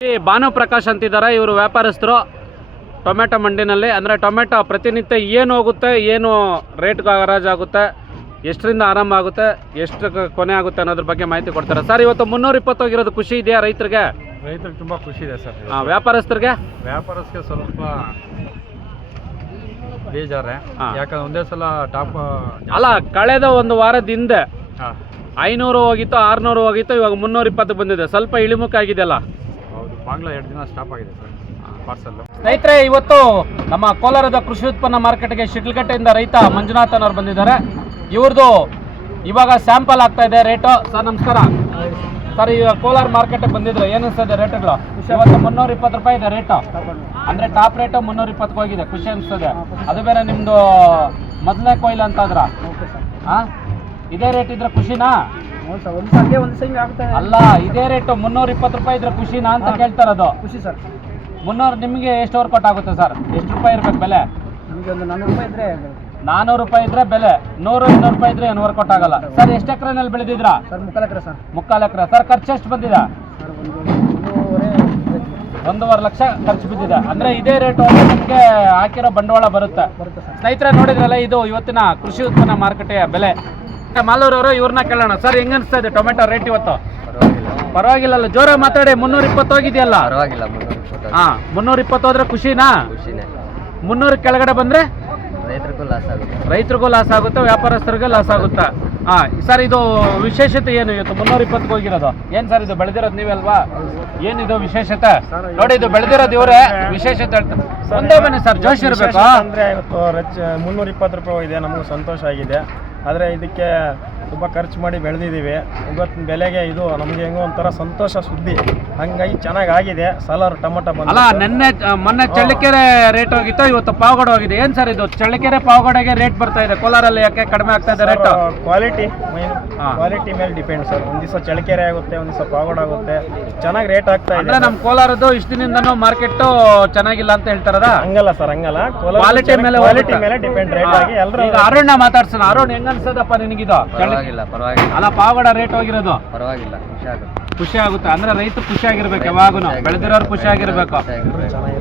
ಭಾನುಪ್ರಕಾಶ್ ಅಂತಿದ್ದಾರೆ, ಇವರು ವ್ಯಾಪಾರಸ್ಥರು ಟೊಮೆಟೊ ಮಂಡಿನಲ್ಲಿ. ಅಂದರೆ ಟೊಮೆಟೊ ಪ್ರತಿನಿತ್ಯ ಏನು ಹೋಗುತ್ತೆ, ಏನು ರೇಟ್ ಹರಾಜಾಗುತ್ತೆ, ಎಷ್ಟರಿಂದ ಆರಂಭ ಆಗುತ್ತೆ, ಎಷ್ಟು ಕೊನೆ ಆಗುತ್ತೆ ಅನ್ನೋದ್ರ ಬಗ್ಗೆ ಮಾಹಿತಿ ಕೊಡ್ತಾರೆ. ಸರ್, ಇವತ್ತು 320 ಹೋಗಿರೋದು ಖುಷಿ ಇದೆಯಾ ರೈತರಿಗೆ? ರೈತರಿಗೆ ತುಂಬ ಖುಷಿ ಇದೆ ಸರ್. ವ್ಯಾಪಾರಸ್ಥರಿಗೆ ಸ್ವಲ್ಪ ಬೇಜಾರೆ, ಯಾಕಂದ್ರೆ ಒಂದೇ ಸಲ ಟಾಪ್ ಅಲ್ಲ, ಕಳೆದ ಒಂದು ವಾರದ ಹಿಂದೆ 500 ಹೋಗಿತ್ತು, 600 ಹೋಗಿತ್ತು, ಇವಾಗ 320 ಬಂದಿದೆ. ಸ್ವಲ್ಪ ಇಳಿಮುಖ ಆಗಿದೆಯಲ್ಲ? ಹೌದು, ಬಾಂಗ್ಲಾ 2 ದಿನ ಸ್ಟಾಪ್ ಆಗಿದೆ ಸರ್ ಪಾರ್ಸಲ್. ಸ್ನೇಹಿತರೆ, ಇವತ್ತು ನಮ್ಮ ಕೋಲಾರದ ಕೃಷಿ ಉತ್ಪನ್ನ ಮಾರ್ಕೆಟ್ಗೆ ಶಿಡ್ಲಘಟ್ಟೆಯಿಂದ ರೈತ ಮಂಜುನಾಥ್ ಅನ್ನೋರು ಬಂದಿದ್ದಾರೆ. ಇವ್ರದ್ದು ಇವಾಗ ಸ್ಯಾಂಪಲ್ ಆಗ್ತಾ ಇದೆ ರೇಟು. ಸರ್ ನಮಸ್ಕಾರ. ಸರ್, ಈಗ ಕೋಲಾರ ಮಾರ್ಕೆಟಿಗೆ ಬಂದಿದ್ರೆ ಏನು ಅನಿಸ್ತದೆ ರೇಟ್ಗಳು? ಇವತ್ತು 320 ರೂಪಾಯಿ ಇದೆ ರೇಟು. ಅಂದರೆ ಟಾಪ್ ರೇಟು 320 ಹೋಗಿದೆ, ಖುಷಿ ಅನಿಸ್ತದೆ. ಅದು ಬೇರೆ ನಿಮ್ಮದು ಮೊದಲನೇ ಕೊಯ್ಲು ಅಂತಾದ್ರ? ಹಾಂ, ಇದೇ ರೇಟ್ ಇದ್ರೆ ಖುಷಿನಾ? ಅಲ್ಲ, ಇದೇ ರೇಟು 320 ರೂಪಾಯಿ ಇದ್ರೆ ಖುಷಿನಾ ಅಂತ ಕೇಳ್ತಾರದು. ಖುಷಿ ಸರ್. 300 ನಿಮಗೆ ಎಷ್ಟು ವರ್ಕೌಟ್ ಆಗುತ್ತೆ ಸರ್? ಎಷ್ಟು ರೂಪಾಯಿ ಇರ್ಬೇಕು ಬೆಲೆ? ನಮಗೆ ಒಂದು 400 ರೂಪಾಯಿ ಇದ್ರೆ 400 ರೂಪಾಯಿ ಇದ್ರೆ ಬೆಲೆ, 100-200 ರೂಪಾಯಿ ಇದ್ರೆ ಏನು ವರ್ಕೌಟ್ ಆಗಲ್ಲ. ಸರ್, ಎಷ್ಟು ಎಕರೆನಲ್ಲಿ ಬೆಳೆದಿದ್ರಾ? ಸರ್, 3 ಎಕರೆ ಸರ್. 3 ಎಕರೆ. ಸರ್, ಖರ್ಚು ಎಷ್ಟು ಬಂದಿದೆ? 1.5 ಲಕ್ಷ ಖರ್ಚು ಬಿದ್ದಿದೆ. ಅಂದರೆ ಇದೇ ರೇಟು ನಿಮಗೆ ಹಾಕಿರೋ ಬಂಡವಾಳ ಬರುತ್ತೆ. ಸ್ನೇಹಿತರೆ, ನೋಡಿದ್ರಲ್ಲ, ಇದು ಇವತ್ತಿನ ಕೃಷಿ ಉತ್ಪನ್ನ ಮಾರುಕಟ್ಟೆಯ ಬೆಲೆ. ಮಾಲೂರವರು, ಇವ್ರನ್ನ ಕೇಳೋಣ. ಸರ್, ಹೆಂಗ ಅನಿಸ್ತಾ ಇದೆ ಟೊಮೆಟೊ ರೇಟ್ ಇವತ್ತು? ಪರವಾಗಿಲ್ಲ, ಜೋರಾಗಿ ಮಾತಾಡಿ. 320 ಹೋಗಿದೆಯಲ್ಲ? ಪರವಾಗಿಲ್ಲ. 320 ಹೋದ್ರೆ ಖುಷಿನಾ? 300 ಕೆಳಗಡೆ ಬಂದ್ರೆ ರೈತರಿಗೂ ಲಾಸ್ ಆಗುತ್ತೆ, ವ್ಯಾಪಾರಸ್ಥರಿಗೆ ಲಾಸ್ ಆಗುತ್ತೆ. ಸರ್, ಇದು ವಿಶೇಷತೆ ಏನು ಇವತ್ತು 320 ಹೋಗಿರೋದು? ಏನು ಸರ್, ಇದು ಬೆಳೆದಿರೋದು ನೀವಲ್ವಾ? ಏನಿದು ವಿಶೇಷತೆ? ನೋಡಿ, ಇದು ಬೆಳೆದಿರೋದು ಇವರೇ, ವಿಶೇಷತೆ ಹೇಳ್ತಾರೆ. ಒಂದೇ ಬನ್ನಿ ಸರ್, ಜೋಶ್ ಇರಬೇಕು. ಅಂದರೆ ಇವತ್ತು 320 ರೂಪಾಯಿ ಹೋಗಿದೆ, ನಮಗೂ ಸಂತೋಷ ಆಗಿದೆ. ಆದರೆ ಇದಕ್ಕೆ ತುಂಬ ಖರ್ಚು ಮಾಡಿ ಬೆಳೆದಿದ್ದೀವಿ. ಇವತ್ತಿನ ಬೆಲೆಗೆ ಇದು ನಮಗೆ ಹೆಂಗೋ ಒಂಥರ ಸಂತೋಷ ಸುದ್ದಿ. ಹಂಗಾಗಿ ಚೆನ್ನಾಗಾಗಿದೆ. ಸಾಲಾರು ಟೊಮೊಟೊ ಬಂದು ಅಲ್ಲ, ಮೊನ್ನೆ ಚಳ್ಳಕೆರೆ ರೇಟ್ ಹೋಗಿತ್ತು, ಇವತ್ತು ಪಾವಗಡ ಹೋಗಿದೆ. ಏನು ಸರ್ ಇದು? ಚಳ್ಳಕೆರೆ ಪಾವಗಡೆಗೆ ರೇಟ್ ಬರ್ತಾ ಇದೆ, ಕೋಲಾರಲ್ಲಿ ಯಾಕೆ ಕಡಿಮೆ ಆಗ್ತಾ ಇದೆ ರೇಟ್? ಕ್ವಾಲಿಟಿ ಮೇಲೆ ಡಿಪೆಂಡ್ ಸರ್. ಒಂದು ದಿವಸ ಚಳ್ಳಕೆರೆ ಆಗುತ್ತೆ, ಒಂದು ದಿವಸ ಪಾವಗಡ ಆಗುತ್ತೆ. ಚೆನ್ನಾಗಿ ರೇಟ್ ಆಗ್ತಾ ಇದೆ. ಅಂದ್ರೆ ನಮ್ಮ ಕೋಲಾರದ್ದು ಇಷ್ಟು ದಿನದಿಂದನೂ ಮಾರ್ಕೆಟ್ ಚೆನ್ನಾಗಿಲ್ಲ ಅಂತ ಹೇಳ್ತಾರದ? ಹಂಗಲ್ಲ ಸರ್, ಹಂಗಲ್ಲ. ಕ್ವಾಲಿಟಿ ಮೇಲೆ ಡಿಪೆಂಡ್ ರೇಟ್ ಆಗಿ ಎಲ್ಲರೂ. ಈಗ ಅರುಣ್ಣ ಮಾತಾಡ್ಸೋಣ. ಅರುಣ್, ಹೆಂಗ ಅನ್ಸದಪ್ಪ ನಿನಗಿದು? ಪರವಾಗಿಲ್ಲ. ಅಲ್ಲ, ಪಾವಗಡ ರೇಟ್ ಹೋಗಿರೋದು ಪರವಾಗಿಲ್ಲ, ಖುಷಿ ಆಗುತ್ತೆ. ಅಂದ್ರೆ ರೈತರು ಖುಷಿ ಆಗಿರ್ಬೇಕು, ಯಾವಾಗೂ ಬೆಳೆದಿರೋರು ಖುಷಿ ಆಗಿರ್ಬೇಕು.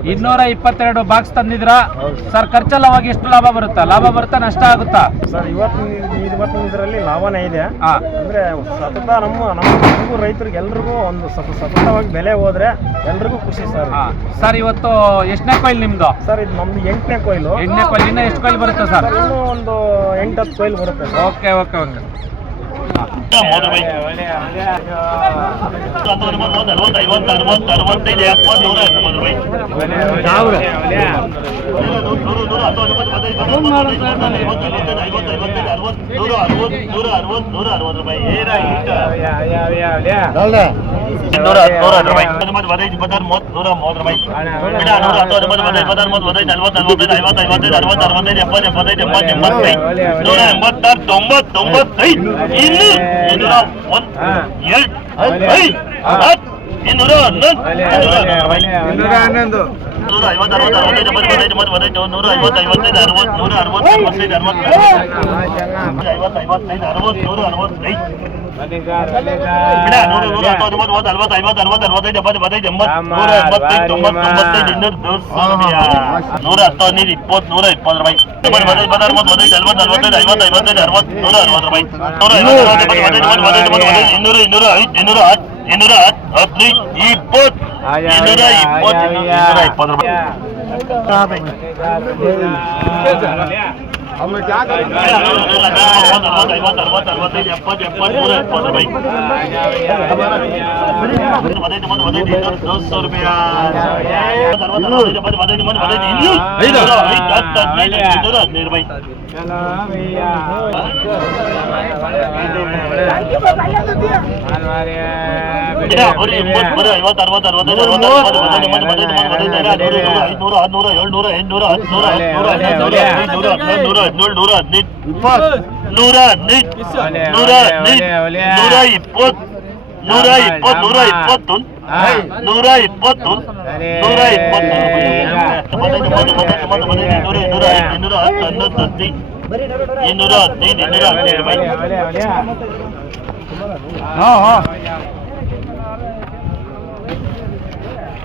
222 ಬಾಕ್ಸ್ ತಂದಿದ್ರ ಸರ್, ಖರ್ಚೆಲ್ಲ ಹೋಗಿ ಎಷ್ಟು ಲಾಭ ಬರುತ್ತಾ? ನಷ್ಟ ಆಗುತ್ತಾ ಸರ್? ಇವತ್ತಿನ ಇದರಲ್ಲಿ ಲಾಭನೇ ಇದೆ. ಅಂದ್ರೆ ಸತತ ನಮಗೂ ರೈತರಿಗೆ ಎಲ್ರಿಗೂ ಒಂದು ಸತತವಾಗಿ ಬೆಲೆ ಹೋದ್ರೆ ಎಲ್ರಿಗೂ ಖುಷಿ ಸರ್. ಸರ್, ಇವತ್ತು ಎಷ್ಟನೇ ಕೊಯ್ಲು ನಿಮ್ದು? ಸರ್, ಇದು ನಮ್ದು 8ನೇ ಕೊಯ್ಲು. ಇನ್ನ ಎಷ್ಟು ಕೊಯ್ಲು ಬರುತ್ತೆ ಸರ್? ಇನ್ನೂ ಒಂದು 8-10 ಕೊಯ್ಲು ಬರುತ್ತೆ. ಓಕೆ.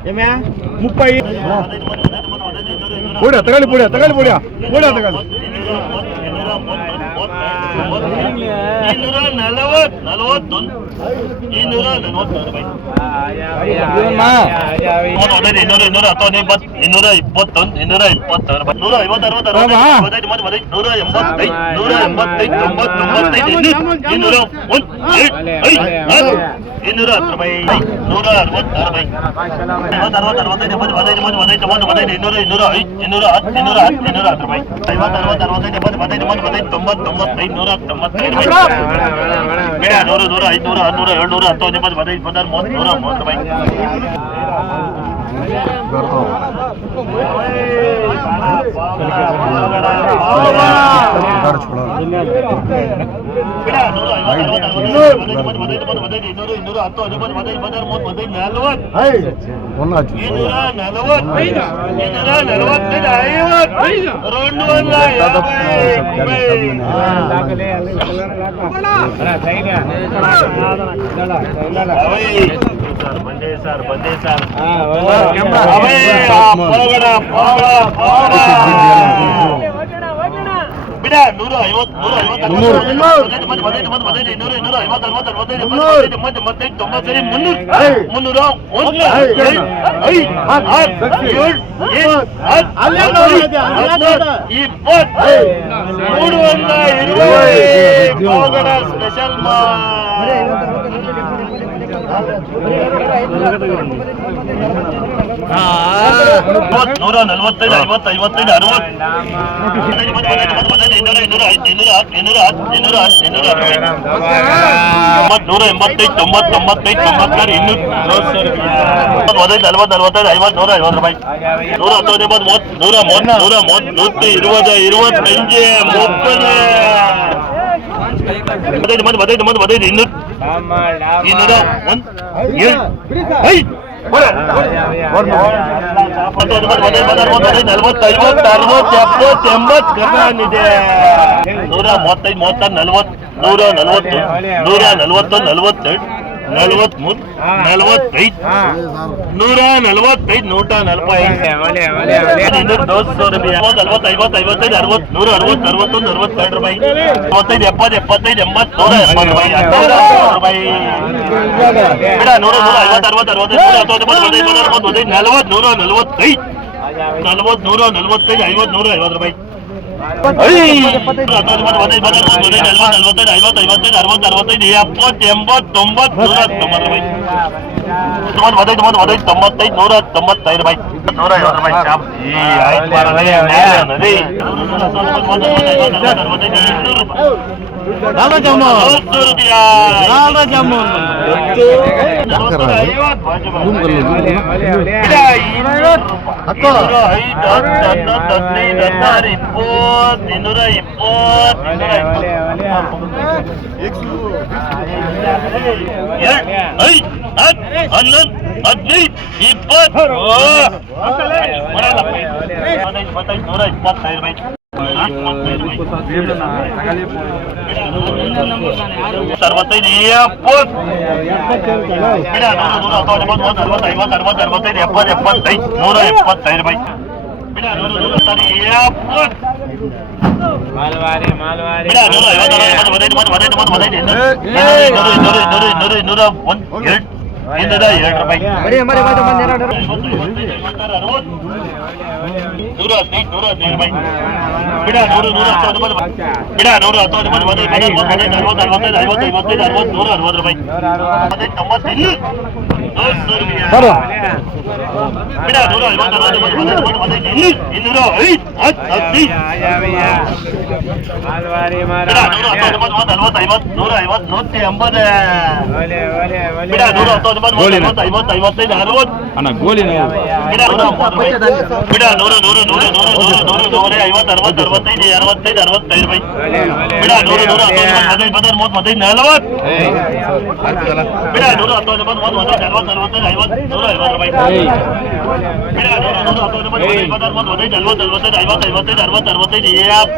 30 ಪುಡ್ಯ ತಗೊಳ್ಳಿ ಪುಡ್ಯ ತಗೊಳ್ಳಿ ಪುಡ್ಯ ಪುಡ್ಯ ತಗೊಳ್ಳಿ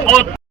50